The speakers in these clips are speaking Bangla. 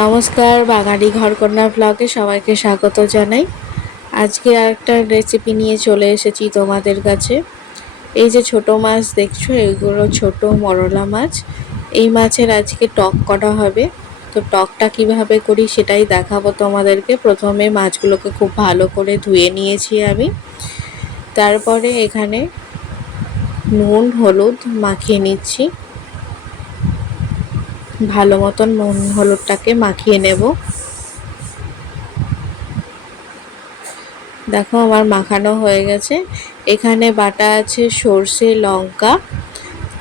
নমস্কার, বাঙালি ঘরকন্যা ব্লগে সবাইকে স্বাগত জানাই। আজকে একটা রেসিপি নিয়ে চলে এসেছি তোমাদের কাছে। এই যে ছোট মাছ দেখছ, এগুলো ছোট মরলা মাছ। এই মাছের আজকে টক করা হবে। তো টকটা কীভাবে করি সেটাই দেখাবো তোমাদেরকে। প্রথমে মাছগুলোকে খুব ভালো করে ধুয়ে নিয়েছি আমি। তারপরে এখানে নুন, হলুদ মাখিয়ে নিচ্ছি। ভালো মতন নুন হলুদটাকে মাখিয়ে নেব। দেখো আমার মাখানো হয়ে গেছে। এখানে বাটা আছে সর্ষে, লঙ্কা,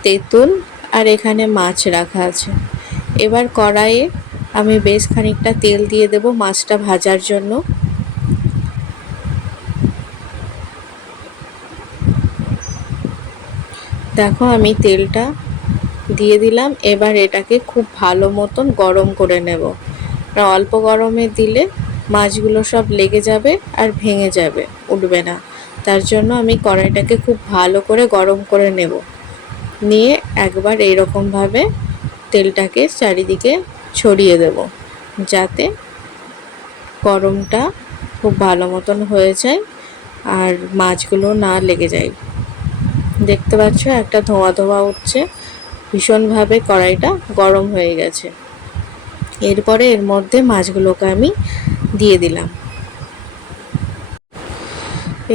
তেঁতুল আর এখানে মাছ রাখা আছে। এবার কড়াইয়ে আমি বেশ খানিকটা তেল দিয়ে দেব মাছটা ভাজার জন্য। দেখো আমি তেলটা দিয়ে দিলাম। এবার এটাকে খুব ভালো মতন গরম করে নেব। অল্প গরমে দিলে মাছগুলো সব লেগে যাবে আর ভেঙে যাবে, উঠবে না। তার জন্য আমি কড়াইটাকে খুব ভালো করে গরম করে নেব। নিয়ে একবার এইরকমভাবে তেলটাকে চারিদিকে ছড়িয়ে দেব, যাতে গরমটা খুব ভালো মতন হয়ে যায় আর মাছগুলো না লেগে যায়। দেখতে পাচ্ছ একটা ধোঁয়া ধোঁয়া উঠছে। ভীষণভাবে কড়াইটা গরম হয়ে গেছে। এরপরে এর মধ্যে মাছগুলোকে আমি দিয়ে দিলাম।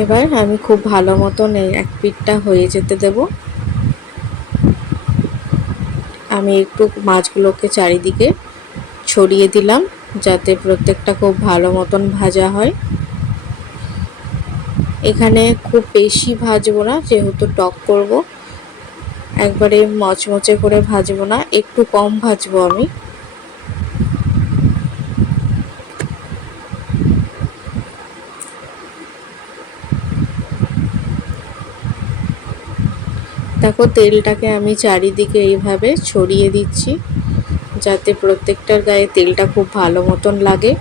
এবার আমি খুব ভালো মতন এক পিঠটা হয়ে যেতে দেব। আমি একটু মাছগুলোকে চারিদিকে ছড়িয়ে দিলাম যাতে প্রত্যেকটা খুব ভালো মতন ভাজা হয়। এখানে খুব বেশি ভাজবো না, যেহেতু টক করব। একবারে মচমচে করে ভাজবো না, একটু কম ভাজবো আমি। দেখো, তেলটাকে আমি চারিদিকে এইভাবে ছড়িয়ে দিচ্ছি, যাতে প্রত্যেকটার গায়ে তেলটা খুব ভালো মতন লাগে।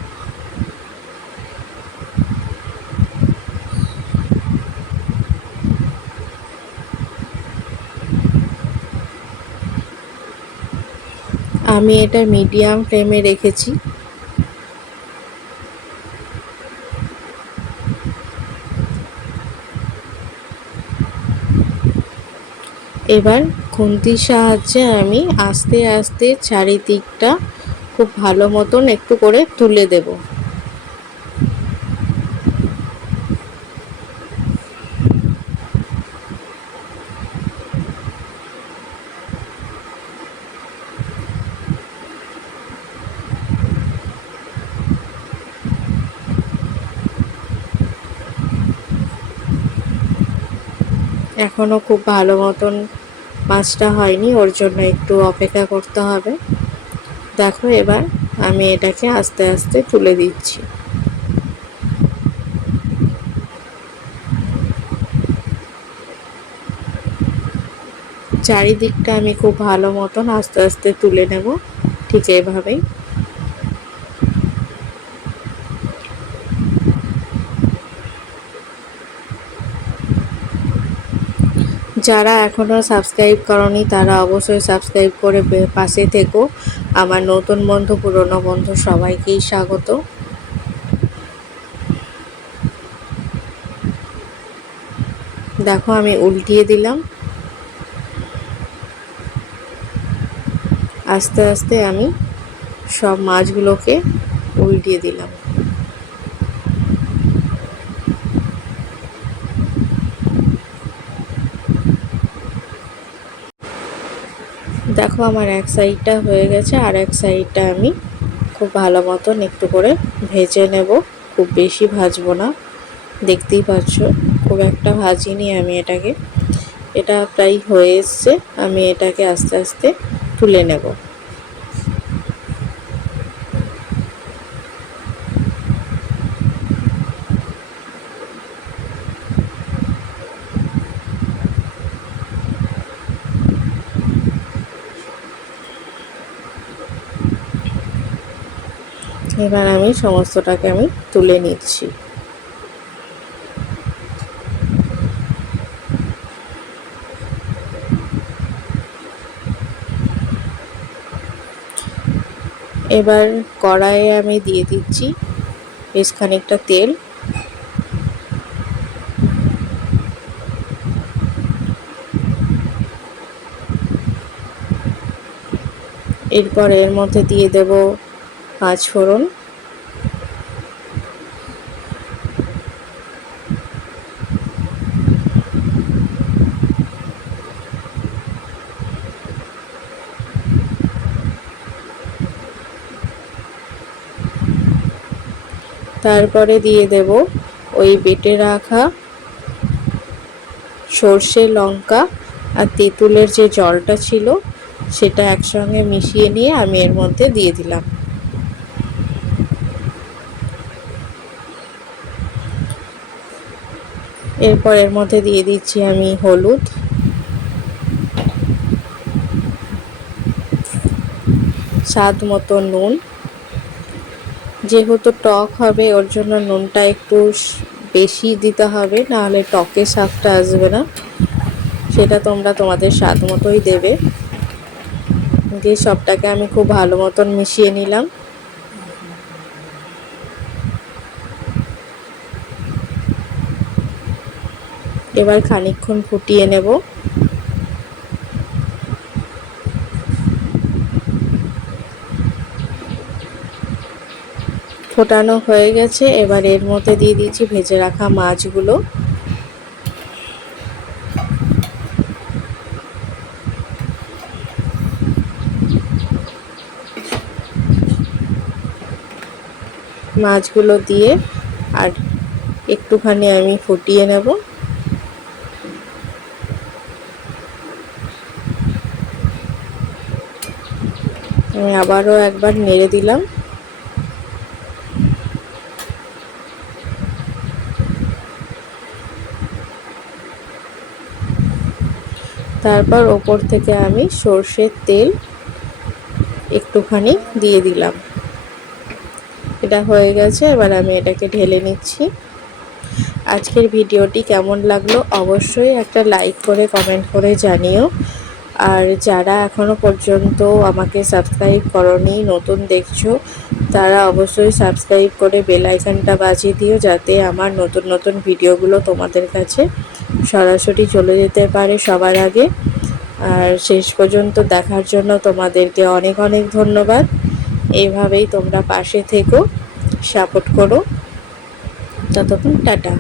আমি এটা মিডিয়াম ফ্লেমে রেখেছি। এবার খুন্তির সাহায্যে আমি আস্তে আস্তে চারিদিকটা খুব ভালো মতন একটু করে তুলে দেবো। এখনও খুব ভালো মতন মাছটা হয়নি, ওর জন্য একটু অপেক্ষা করতে হবে। দেখো এবার আমি এটাকে আস্তে আস্তে তুলে দিচ্ছি। চারিদিকটা আমি খুব ভালো মতন আস্তে আস্তে তুলে নেব, ঠিক এভাবেই। যারা এখনও সাবস্ক্রাইব করনি, তারা অবশ্যই সাবস্ক্রাইব করে পাশে থেকো। আমার নতুন বন্ধু, পুরনো বন্ধু, সবাইকেই স্বাগত। দেখো, আমি উল্টিয়ে দিলাম। আস্তে আস্তে আমি সব মাছগুলোকে উল্টিয়ে দিলাম। দেখো আমার এক সাইডটা হয়ে গেছে আর এক সাইডটা আমি খুব ভালো মতন একটু করে ভেজে নেব। খুব বেশি ভাজবো না। দেখতেই পাচ্ছ, খুব একটা ভাজিনি আমি এটাকে। এটা প্রায় হয়ে এসছে, আমি এটাকে আস্তে আস্তে তুলে নেব। এবার আমি সমস্তটাকে আমি তুলে নিচ্ছি। এবার কড়াইয়ে আমি দিয়ে দিচ্ছি বেশ খানিকটা তেল। এরপর এর মধ্যে দিয়ে দেব পাঁচ ফোড়ন। তারপরে দিয়ে দেব ওই বেটে রাখা সর্ষে, লঙ্কা আর তেঁতুলের যে জলটা ছিল, সেটা একসঙ্গে মিশিয়ে নিয়ে আমি এর মধ্যে দিয়ে দিলাম। এরপর এর মধ্যে দিয়ে দিচ্ছি আমি হলুদ। স্বাদ মতো নুন। যেহেতু টক হবে, ওর জন্য নুনটা একটু বেশি দিতে হবে, নাহলে টকের স্বাদটা আসবে না। সেটা তোমরা তোমাদের স্বাদ মতোই দেবে। দিয়ে সবটাকে আমি খুব ভালো মতন মিশিয়ে নিলাম। এবার খানিকক্ষণ ফুটিয়ে নেব। ফোটানো হয়ে গেছে, এবার এর মধ্যে দিয়ে দিচ্ছি ভেজে রাখা মাছগুলো। মাছগুলো দিয়ে আর একটুখানি আমি ফুটিয়ে নেব। আবারও একবার নেড়ে দিলাম। তারপর ওপর থেকে আমি সর্ষের তেল একটুখানি দিয়ে দিলাম। এটা হয়ে গেছে, এবার আমি এটাকে ঢেলে নিচ্ছি। আজকের ভিডিওটি কেমন লাগল অবশ্যই একটা লাইক করে, কমেন্ট করে জানিও। আর যারা এখনও পর্যন্ত আমাকে সাবস্ক্রাইব করনি, নতুন দেখছ, তারা অবশ্যই সাবস্ক্রাইব করে বেল আইকনটা বাজিয়ে দিও যাতে আমার নতুন নতুন ভিডিওগুলো তোমাদের কাছে সরাসরি চলে যেতে পারে সবার আগে। আর শেষ পর্যন্ত দেখার জন্য তোমাদেরকে অনেক অনেক ধন্যবাদ। এইভাবেই তোমরা পাশে থেকো সাপোর্ট করো। ততক্ষণ টাটা।